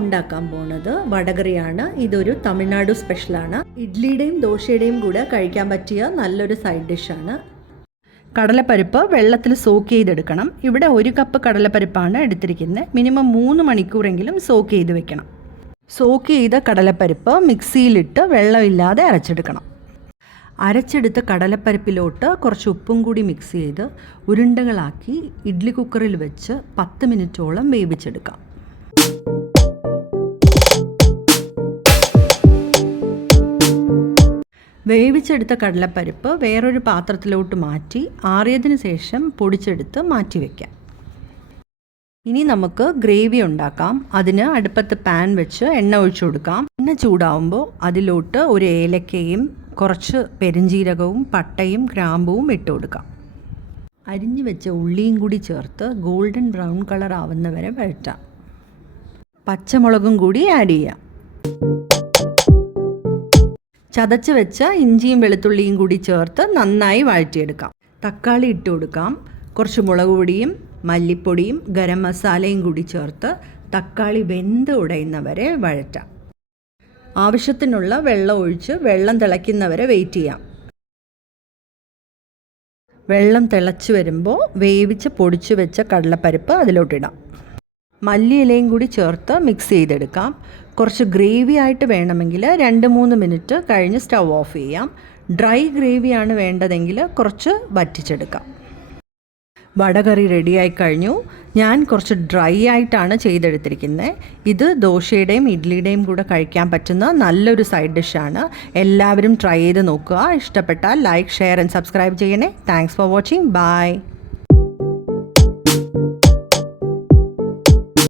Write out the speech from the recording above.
ഉണ്ടാക്കാൻ പോകുന്നത് വടകറിയാണ്. ഇതൊരു തമിഴ്നാടു സ്പെഷ്യലാണ്. ഇഡ്ലിയുടെയും ദോശയുടെയും കൂടെ കഴിക്കാൻ പറ്റിയ നല്ലൊരു സൈഡ് ഡിഷാണ്. കടലപ്പരിപ്പ് വെള്ളത്തിൽ സോക്ക് ചെയ്തെടുക്കണം. ഇവിടെ 1 കപ്പ് കടലപ്പരിപ്പാണ് എടുത്തിരിക്കുന്നത്. മിനിമം 3 മണിക്കൂറെങ്കിലും സോക്ക് ചെയ്ത് വെക്കണം. സോക്ക് ചെയ്ത കടലപ്പരിപ്പ് മിക്സിയിലിട്ട് വെള്ളമില്ലാതെ അരച്ചെടുക്കണം. അരച്ചെടുത്ത കടലപ്പരിപ്പിലോട്ട് കുറച്ച് ഉപ്പും കൂടി മിക്സ് ചെയ്ത് ഉരുണ്ടകളാക്കി ഇഡ്ലി കുക്കറിൽ വെച്ച് 10 മിനിറ്റോളം വേവിച്ചെടുക്കാം. വേവിച്ചെടുത്ത കടലപ്പരിപ്പ് വേറൊരു പാത്രത്തിലോട്ട് മാറ്റി ആറിയതിന് ശേഷം പൊടിച്ചെടുത്ത് മാറ്റി വയ്ക്കാം. ഇനി നമുക്ക് ഗ്രേവി ഉണ്ടാക്കാം. അതിന് അടുപ്പത്ത് പാൻ വെച്ച് എണ്ണ ഒഴിച്ചു കൊടുക്കാം. എണ്ണ ചൂടാവുമ്പോൾ അതിലോട്ട് ഒരു ഏലക്കയും കുറച്ച് പെരുംജീരകവും പട്ടയും ഗ്രാമ്പുവും ഇട്ട് കൊടുക്കാം. അരിഞ്ഞു വെച്ച ഉള്ളിയും കൂടി ചേർത്ത് ഗോൾഡൻ ബ്രൗൺ കളർ ആവുന്നവരെ വഴറ്റാം. പച്ചമുളകും കൂടി ആഡ് ചെയ്യാം. ചതച്ച് വെച്ച ഇഞ്ചിയും വെളുത്തുള്ളിയും കൂടി ചേർത്ത് നന്നായി വഴറ്റിയെടുക്കാം. തക്കാളി ഇട്ട് കൊടുക്കാം. കുറച്ച് മുളക് പൊടിയും മല്ലിപ്പൊടിയും ഗരം മസാലയും കൂടി ചേർത്ത് തക്കാളി വെന്ത് ഉടയുന്നവരെ വഴറ്റാം. ആവശ്യത്തിനുള്ള വെള്ളം ഒഴിച്ച് വെള്ളം തിളയ്ക്കുന്നവരെ വെയിറ്റ് ചെയ്യാം. വെള്ളം തിളച്ച് വരുമ്പോൾ വേവിച്ച് പൊടിച്ച് വെച്ച കടലപ്പരിപ്പ് അതിലോട്ടിടാം. മല്ലിയിലയും കൂടി ചേർത്ത് മിക്സ് ചെയ്തെടുക്കാം. കുറച്ച് ഗ്രേവി ആയിട്ട് വേണമെങ്കിൽ 2-3 മിനിറ്റ് കഴിഞ്ഞ് സ്റ്റൗ ഓഫ് ചെയ്യാം. ഡ്രൈ ഗ്രേവിയാണ് വേണ്ടതെങ്കിൽ കുറച്ച് വറ്റിച്ചെടുക്കാം. വടകറി റെഡിയായി കഴിഞ്ഞു. ഞാൻ കുറച്ച് ഡ്രൈ ആയിട്ടാണ് ചെയ്തെടുത്തിരിക്കുന്നത്. ഇത് ദോശയുടെയും ഇഡ്ലിയുടെയും കൂടെ കഴിക്കാൻ പറ്റുന്ന നല്ലൊരു സൈഡ് ഡിഷാണ്. എല്ലാവരും ട്രൈ ചെയ്ത് നോക്കുക. ഇഷ്ടപ്പെട്ടാൽ ലൈക്ക്, ഷെയർ ആൻഡ് സബ്സ്ക്രൈബ് ചെയ്യണേ. Thanks for watching. ബൈ.